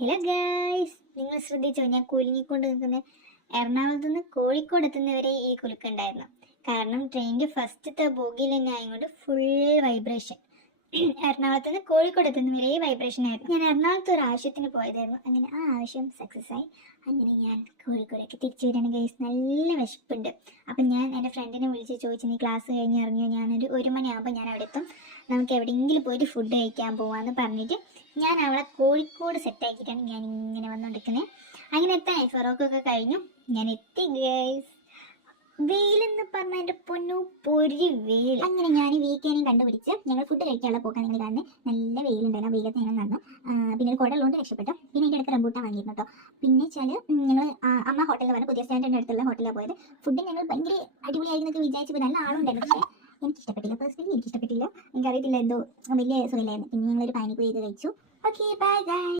Hello guys, നിങ്ങൾ ശ്രദ്ധിച്ചോ? ഞാൻ കുലുങ്ങിക്കൊണ്ട് നിൽക്കുന്ന എറണാകുളത്ത് നിന്ന് കോഴിക്കോട് എത്തുന്നവരെ ഈ കുലുക്കുണ്ടായിരുന്നു. കാരണം ട്രെയിനിൻ്റെ ഫസ്റ്റത്തെ ബോഗിയിൽ തന്നെ ആയതുകൊണ്ട് ഫുൾ വൈബ്രേഷൻ. എറണാകുളത്ത് നിന്ന് കോഴിക്കോട് എത്തുന്നവരെ വൈബ്രേഷൻ ആയിരുന്നു. ഞാൻ എറണാകുളത്ത് ഒരു ആവശ്യത്തിന് പോയതായിരുന്നു. അങ്ങനെ ആ ആവശ്യം സക്സസ് ആയി. അങ്ങനെ ഞാൻ കോഴിക്കോടേക്ക് തിരിച്ചു വരികയാണ് ഗൈസ്. നല്ല വിശപ്പുണ്ട്. അപ്പം ഞാൻ എൻ്റെ ഫ്രണ്ടിനെ വിളിച്ച് ചോദിച്ചു, നീ ക്ലാസ് കഴിഞ്ഞ് ഇറങ്ങിയോ? ഞാനൊരു 1 മണിയാകുമ്പോൾ ഞാൻ അവിടെ എത്തും, നമുക്ക് എവിടെയെങ്കിലും പോയിട്ട് ഫുഡ് കഴിക്കാൻ പോവാന്ന് പറഞ്ഞിട്ട് ഞാൻ അവളെ കോഴിക്കോട് സെറ്റാക്കിയിട്ടാണ് ഞാൻ ഇങ്ങനെ വന്നുകൊണ്ടിരിക്കുന്നത്. അങ്ങനെ എത്താൻ ഫറോക്കൊക്കെ കഴിഞ്ഞു. ഞാൻ എത്തി ഗൈസ്. വെയിലെന്ന് പറഞ്ഞാൽ എൻ്റെ പൊന്നു പൊരി വെയിൽ. അങ്ങനെ ഞാൻ വീക്കേനെയും കണ്ടുപിടിച്ച് ഞങ്ങൾ ഫുഡ് കഴിക്കാനുള്ള പോക്കാൻ നിങ്ങൾ കാണുന്നത്. നല്ല വെയിലുണ്ടായിരുന്നു. ആ വെയിലത്ത് ഞങ്ങൾ നടന്നു. പിന്നെ ഒരു കുടലുകൊണ്ട് രക്ഷപ്പെട്ടു. പിന്നെ അതിൻ്റെ അടുത്ത് റംബൂട്ടാൻ വാങ്ങിയിരുന്നു കേട്ടോ. പിന്നെ വെച്ചാൽ ഞങ്ങൾ അമ്മ ഹോട്ടലിൽ പറഞ്ഞ് പുതിയ സ്റ്റാൻഡിൻ്റെ അടുത്തുള്ള ഹോട്ടലിലാണ് പോയത്. ഫുഡ് ഞങ്ങൾ ഭയങ്കര അടിപൊളിയായിരുന്നൊക്കെ വിചാരിച്ചപ്പോൾ നല്ല ആളുണ്ടായിരുന്നു. പക്ഷേ എനിക്കിഷ്ടപ്പെട്ടില്ല. പേഴ്സണലി എനിക്കിഷ്ടപ്പെട്ടില്ല. എനിക്കറിയത്തില്ല, എന്തോ വലിയ സുഖമില്ലായിരുന്നു. പിന്നെ ഞങ്ങളൊരു പാനിപ്പൂരി ചെയ്ത് കഴിച്ചു. Okay, bye bye.